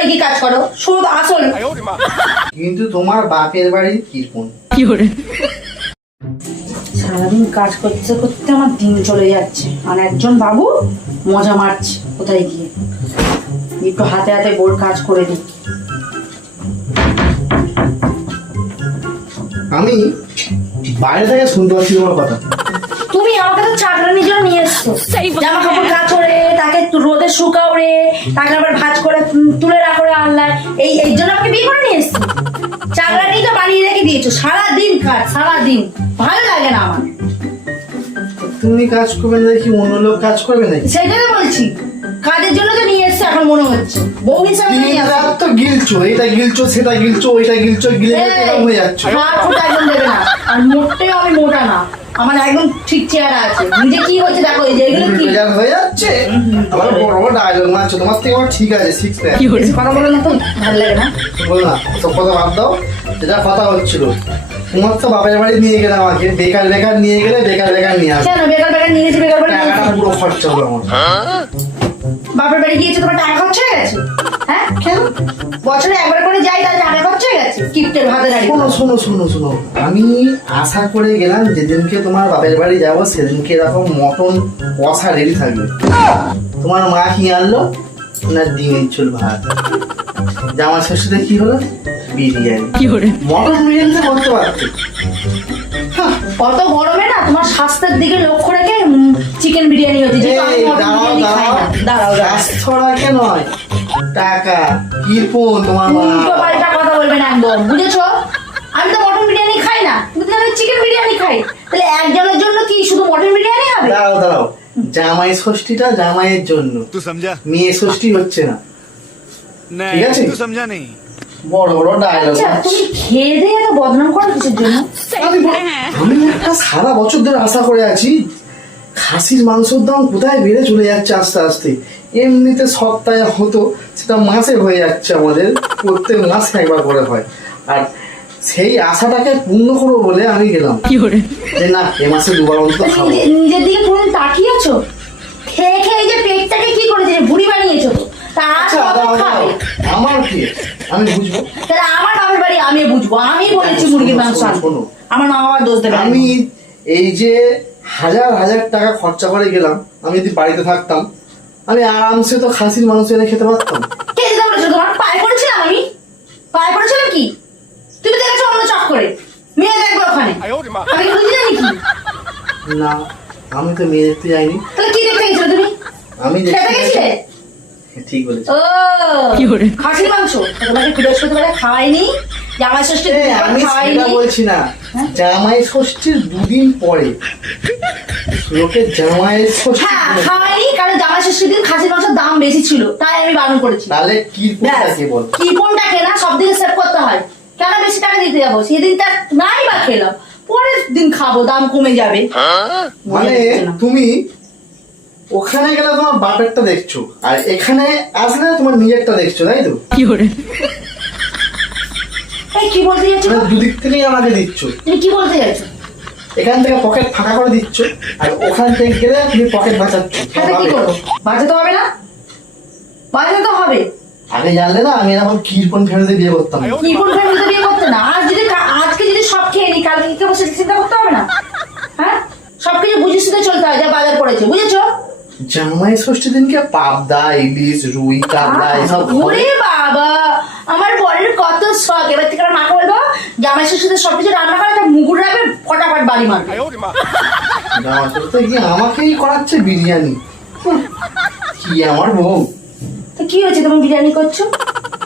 বাড়ি কি কাজ করো? শুধু আসল। কিন্তু তোমার বাপের বাড়ির কৃপণ সারাদিন কাজ করতে করতে আমার দিন চলে যাচ্ছে। আর একজন বাবু মজা মারছে কোথায় গিয়ে। একটু হাতে হাতে বোর কাজ করে দিই। আমি বাইরে থেকে শুনতে পাচ্ছি তোমার কথা। তুমি আমাকে তো চাকরানির জন্য নিয়ে এসছো। জামা কাপড় কাজ করে তাকে রোদে শুকাও রে তাকে আবার ভাজ করে তুলে রাখো রে আল্লাহ। এই এই জন্য আমাকে বিয়ে করে নিয়ে এসছো। চাকরানি তো বানিয়ে রেখে দিয়েছ। সারা দিন কাজ সারা দিন ভালো লাগে না আমার। তুমি কাজ করবে না কি অন্য লোক কাজ করবে নাকি? সেটাই বলছি কাজের জন্য তো নিয়ে এসছো এখন মনে হচ্ছে। বউ হিসাবে নিয়ে তো গিলছো এটা গিলছো সেটা গিলছো ওইটা গিলছো গিলে গিলে হয়ে যাচ্ছে। হাত ফুটা একদম দেবে না। আর মোটেও আমি মোটা না। আমার একদম ঠিক চেহারা আছে। নিজে কি হচ্ছে দেখো এই যে এগুলো কি? হয়ে যাচ্ছে। আমার বড় বড় ডায়লগ মারছো। তোমার থেকে আমার ঠিক আছে সিক্স প্যাক বেশি কথা বলে না তো ভালো লাগে না। বলো না সব কথা বাদ দাও। যেটা কথা হচ্ছিল। তোমার তো বাপের বাড়ি নিয়ে গেলে আমাকে। বেকার বেকার নিয়ে গেলে বেকার বেকার নিয়ে আসবে। কেন? বেকার বেকার নিয়ে গেছি বেকার বেকার টাকাটা পুরো খরচা হলো আমার। বাপের বাড়ি গিয়েছে তোমার টাকা খরচ হয়ে গেছে? হ্যাঁ কেন? বছরে একবার করে যাই তাহলে টাকা খরচ কিপ্টের ভাতে শোনো শোনো শোনো শোনো। আমি আশা করে গেলাম যেদিনকে তোমার বাপের বাড়ি যাব সেদিনকে এরকম মটন কষা রেডি থাকবে। তোমার মা কি আনলো? না ডিমের ঝোল ভাত। জামা ষষ্ঠীতে কি হলো? বিরিয়ানি। মটন বিরিয়ানিতে করতে পারতে। কত গরমে না তোমার স্বাস্থ্যের দিকে লক্ষ্য রেখে চিকেন বিরিয়ানি আমি মটন দাঁড়াও বিরিয়ানি খাই দাঁড়াও না। দাঁড়াও। দাঁড়াও স্বাস্থ্য রাখে নয় টাকা কিপন তোমার মা উল্টো পাল্টা কথা বলবে না একদম বুঝেছ? আমি তো মটন বিরিয়ানি খাই না তুমি তো আমি চিকেন বিরিয়ানি খাই। তাহলে একজনের জন্য কি শুধু মটন বিরিয়ানি হবে? দাঁড়াও দাঁড়াও। জামাই ষষ্ঠীটা জামাইয়ের জন্য। তুই সমঝা। মেয়ে ষষ্ঠী হচ্ছে না। না ঠিক আছে? তুই সমঝা নেই। বড় বড় ডায়লগ আচ্ছা, তুমি খেয়ে দে এত বদনাম করো কিছুর জন্য? আমি একটা সারা বছর ধরে আশা করে আছি খাসির মাংসের দাম কোথায় বেড়ে চলে যাচ্ছে আস্তে আস্তে? এমনিতে সপ্তাহে হতো সেটা মাসে হয়ে যাচ্ছে আমাদের প্রত্যেক মাসে একবার করে হয়। আর সেই আশাটাকে পূর্ণ করব বলে আমি গেলাম। কি যে না এ মাসে দুবার অন্তত খাব। নিজে- নিজের দিকে কোনদিন তাকিয়েছো? খেয়ে খেয়ে যে পেটটাকে কি করেছে যে ভুড়ি বানিয়েছো তা? আচ্ছা কত দাঁড়াও, আমার কি? আমি বুঝব। তাহলে আমার বাবার বাড়ি আমি বুঝব। আমি বলেছি মুরগির মাংস শোনো, আনতে। শোনো। আমার মা বাবার দোষ দেবে আমি এই যে হাজার হাজার টাকা খরচা করে গেলাম আমি যদি বাড়িতে থাকতাম আমি আরামসে তো খাসির মাংস এনে খেতে পারতাম। কে দিতে বলেছ তোমার? পায়ে পড়েছিলাম আমি। পায়ে পড়েছিলাম কি? তুমি দেখেছ অন্য চক করে। মেয়ে দেখবে ওখানে। আমি কি? না আমি তো মেয়ে দেখতে যাইনি। তাহলে কি দেখতে গেছিলে তুমি? আমি খেতে দেখতে গেছিলে? ঠিক বলেছি। ও খাসির মাংস। তোমাকে বৃহস্পতিবারে খাওয়াইনি? জামাই ষষ্ঠী আমি খাওয়াইনি? সেটা বলছি না। হ্যাঁ? জামাই ষষ্ঠীর দুদিন পরে। লোকে জামাই হ্যাঁ। খাওয়াইনি কারণ জামাই দিন খাসির মাংসের দাম বেশি ছিল তাই আমি বারণ করেছি। তাহলে কি কে বল? কিপনটা কেনা সব দিকে সেভ করতে হয়। কেন বেশি টাকা দিতে যাব? সেদিনটা নাই বা খেলাম। পরের দিন খাব দাম কমে যাবে। মানে মজা হচ্ছে না। তুমি ওখানে গেলে তোমার বাপেরটা দেখছ আর এখানে আসলে তোমার নিজেরটা দেখছ তাই তো? এই কি বলতে যাচ্ছো মানে দুদিক থেকেই আমাকে দিচ্ছ। তুমি কি বলতে যাচ্ছো এখান থেকে পকেট ফাঁকা করে দিচ্ছ আর ওখান থেকে গেলে তুমি পকেট বাঁচাচ্ছ। হাতে কি করব? বাঁচাতে হবে না? বাঁচাতে হবে। আগে জানলে না আমি এরকম কিরপন ফ্যামিলিতে বিয়ে করতাম। না। কিপন ফ্যামিলিতে বিয়ে করতে না? আর যদি আজকে যদি সব খেয়ে নি কালকে কি খাব সেটা চিন্তা করতে হবে না? হ্যাঁ? সবকিছু বুঝে শুধু চলতে হয় যা বাজার পড়েছে বুঝেছ? জামাই ষষ্ঠী দিনকে পাবদা ইলিশ রুই কাতলা এসব ওরে বাবা আমার বরের কত শখ এবার থেকে আমার মাকে বলব জামাই ষষ্ঠীতে সবকিছু রান্না করে একটা মুগুর রাখবে ফটাফট বাড়ি মারবে। কি আমাকেই করাচ্ছে বিরিয়ানি। কি আমার বউ? তো কি হয়েছে? তুমি বিরিয়ানি করছ?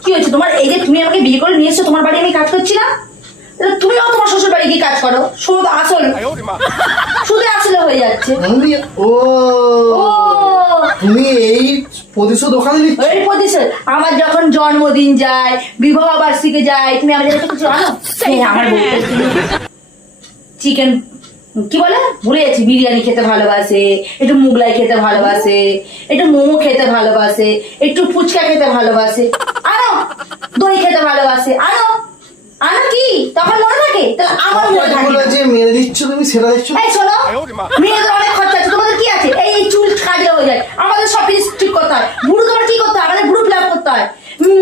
কি হয়েছে? তোমার এই যে তুমি আমাকে বিয়ে করে নিয়ে এসছো তোমার বাড়ি আমি কাজ করছি না? তুমিও তোমার শ্বশুর বাড়ি গিয়ে কাজ করো। শুধু আসল। শুধু আসলে হয়ে যাচ্ছে। ও তুমি এই প্রতিশোধ ওখানে নিচ্ছ? ওই প্রতিশোধ। আমার যখন জন্মদিন যায় বিবাহ বার্ষিকে যায় তুমি আমাদের কাছে কিছু আনো? এই আমার চিকেন কি বলে? ভুলে যাচ্ছি বিরিয়ানি খেতে ভালোবাসে একটু মুগলাই খেতে ভালোবাসে একটু মোমো খেতে ভালোবাসে একটু ফুচকা খেতে ভালোবাসে আনো দই খেতে ভালোবাসে আনো। আনো কি? তখন মনে থাকে? তাহলে আমার মনে থাকে। না। যে মেরে দিচ্ছ তুমি সেটা দেখছ এই শোনো মেয়েদের অনেক খরচা আছে। তোমাদের কি আছে? এই এই চুল কাজে হয়ে যায়। আমাদের সব কিছু ঠিক করতে হয়। বুড়ো তোমার কি করতে হয়? আমাদের বুড়ো প্লাগ করতে হয়।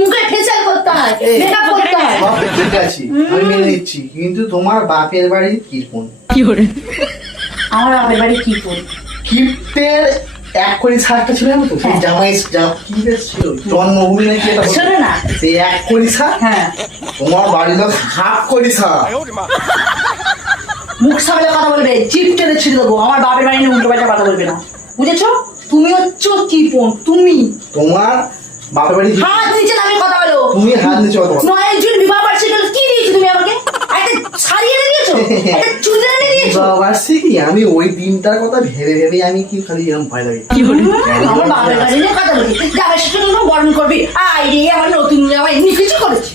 মুখে করতে হয়। এই। মেকআপ করতে হয়। সব ঠিক আছে। আমি কিন্তু তোমার বাপের বাড়ির কীর্পন আমার বাপের বাড়ি কি করি কিপ্টের এক ছিল তো? হ্যাঁ। জামাই কি বেশ ছিল? জন্মভূমি নাকি শোনো না। সেই এক কোটি শাক হ্যাঁ। তোমার বাড়ির লোক হাফ কোটি শাক মুখ সামলে কথা বলবে জিপ টেনে ছিঁড়ে দেবো। আমার বাপের বাড়ি নিয়ে উল্টো পাল্টা কথা বলবে না। বুঝেছ? তুমি হচ্ছে কিপন তুমি। তোমার বাপের বাড়ি কি- হাত নিচে নামে কথা বলো। তুমি হাত নিচে কত বলো? নয় জুন বিবাহ বার্ষিকী কি দিয়েছ তুমি আমাকে? আমি ওই দিনটার কথা ভেবে ভেবে আমি কি খালি এরকম ভয় লাগে? আমার বাপের বাড়ি কথা বলছি জামাই ষষ্ঠী বরণ করবি। আই রে আমার নতুন জামাই। এমনি কিছু করেছি।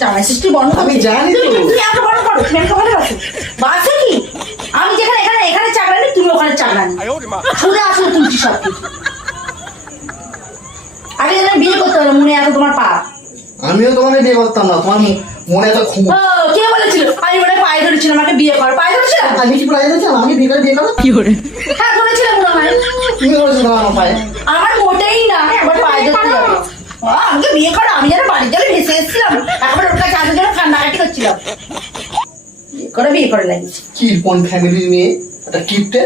জামাই ষষ্ঠী বরণ আমি জানি তো। তুমি তুমি এত বরণ করো। তুমি আমাকে ভালোবাসো বাসে কি? আমি যেখানে এখানে এখানে চাকরানি তুমি ওখানে চাকরানি শুনে আসলে তুলছি সব কিছু আগে বিয়ে করতে মনে এত তোমার পা। আমিও তোমাকে বিয়ে করতাম না তোমার মনে এত খুব ও, কে বলেছিল? আমি মনে হয় পায়ে ধরেছিল আমাকে বিয়ে কর। পায়ে ধরেছিলাম? আমি কি প্রায় বলছিলাম আমি বিয়ে করে বিয়ে করো। হ্যাঁ ধরেছিলাম মনে হয়। তুমি করেছ আমার পায়ে। আমার মোটেই না একবার পায়ে ধরতে যাবে ও, আমাকে বিয়ে করো আমি যেন বাড়ির জলে ভেসে এসেছিলাম। একবার ওর কাছে আসার জন্য কান্নাকাটি করছিলাম। বিয়ে করে বিয়ে করে লাগিয়েছি। কি কোন ফ্যামিলির মেয়ে? একটা কিপ্টে?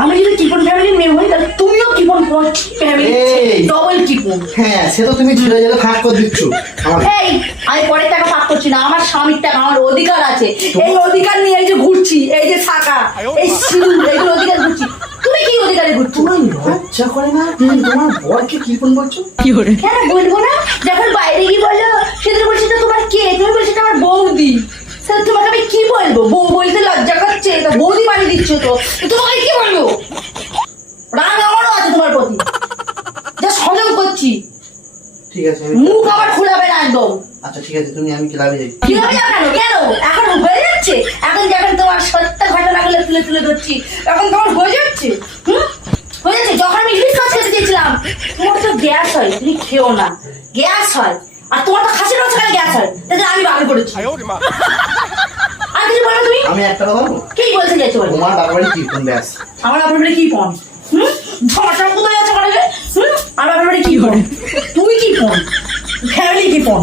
আমি যদি কিপন ফ্যামিলির মেয়ে হই তাহলে তুমিও কিপন ফ্যামিলি ডবল কিপন হ্যাঁ সে তো তুমি ছেড়ে গেলে ফাঁক করে দিচ্ছ। এই আমি পরের টাকা পাক করছি না আমার স্বামীর টাকা আমার অধিকার আছে। এই অধিকার নিয়ে এই যে ঘুরছি এই যে শাখা এই সিঁদুর এইগুলো অধিকার ঘুরছি। তুমি কি অধিকারে ঘুরছো? তোমার লজ্জা করে না? তুমি তোমার বরকে কিপন বলছো কেন বলব না? যখন বাইরে গিয়ে বলল সেদিন বলছি তো তোমার কে? তুমি বলছি আমার বৌদি। তোমাকে আমি কি বলব? বউ বলতে লজ্জা করছে তা বৌদি বানিয়ে দিচ্ছ তো তো তোমাকে কি বলব রাগ আমারও আছে তোমার প্রতি যা সজল করছি ঠিক আছে মুখ আবার খোলাবে না একদম। আচ্ছা ঠিক আছে তুমি আমি ক্লাবে যাই। কি হবে কেন? কেন এখন হয়ে যাচ্ছে? এখন যখন তোমার সত্য ঘটনাগুলো তুলে তুলে ধরছি? এখন তোমার হয়ে যাচ্ছে? হুম? হয়ে যাচ্ছে? যখন আমি ইলিশ মাছ খেতে চেয়েছিলাম তোমার তো গ্যাস হয় তুমি খেও না। গ্যাস হয়। আর তোমার তো খাসির মাছ খেলে গ্যাস হয়। তাহলে আমি বাকি করেছি। আর কিছু বলো তুমি? আমি একটা কথা বলব? কি বলতে চাইছো তোমার বাবার বাড়ি কিপন ব্যাস? আমার বাড়ি কি হুম? ঝমাটা কোথায় আছে আমার বাপের বাড়ি কি পন তুই কি পন ফ্যামিলি কি পন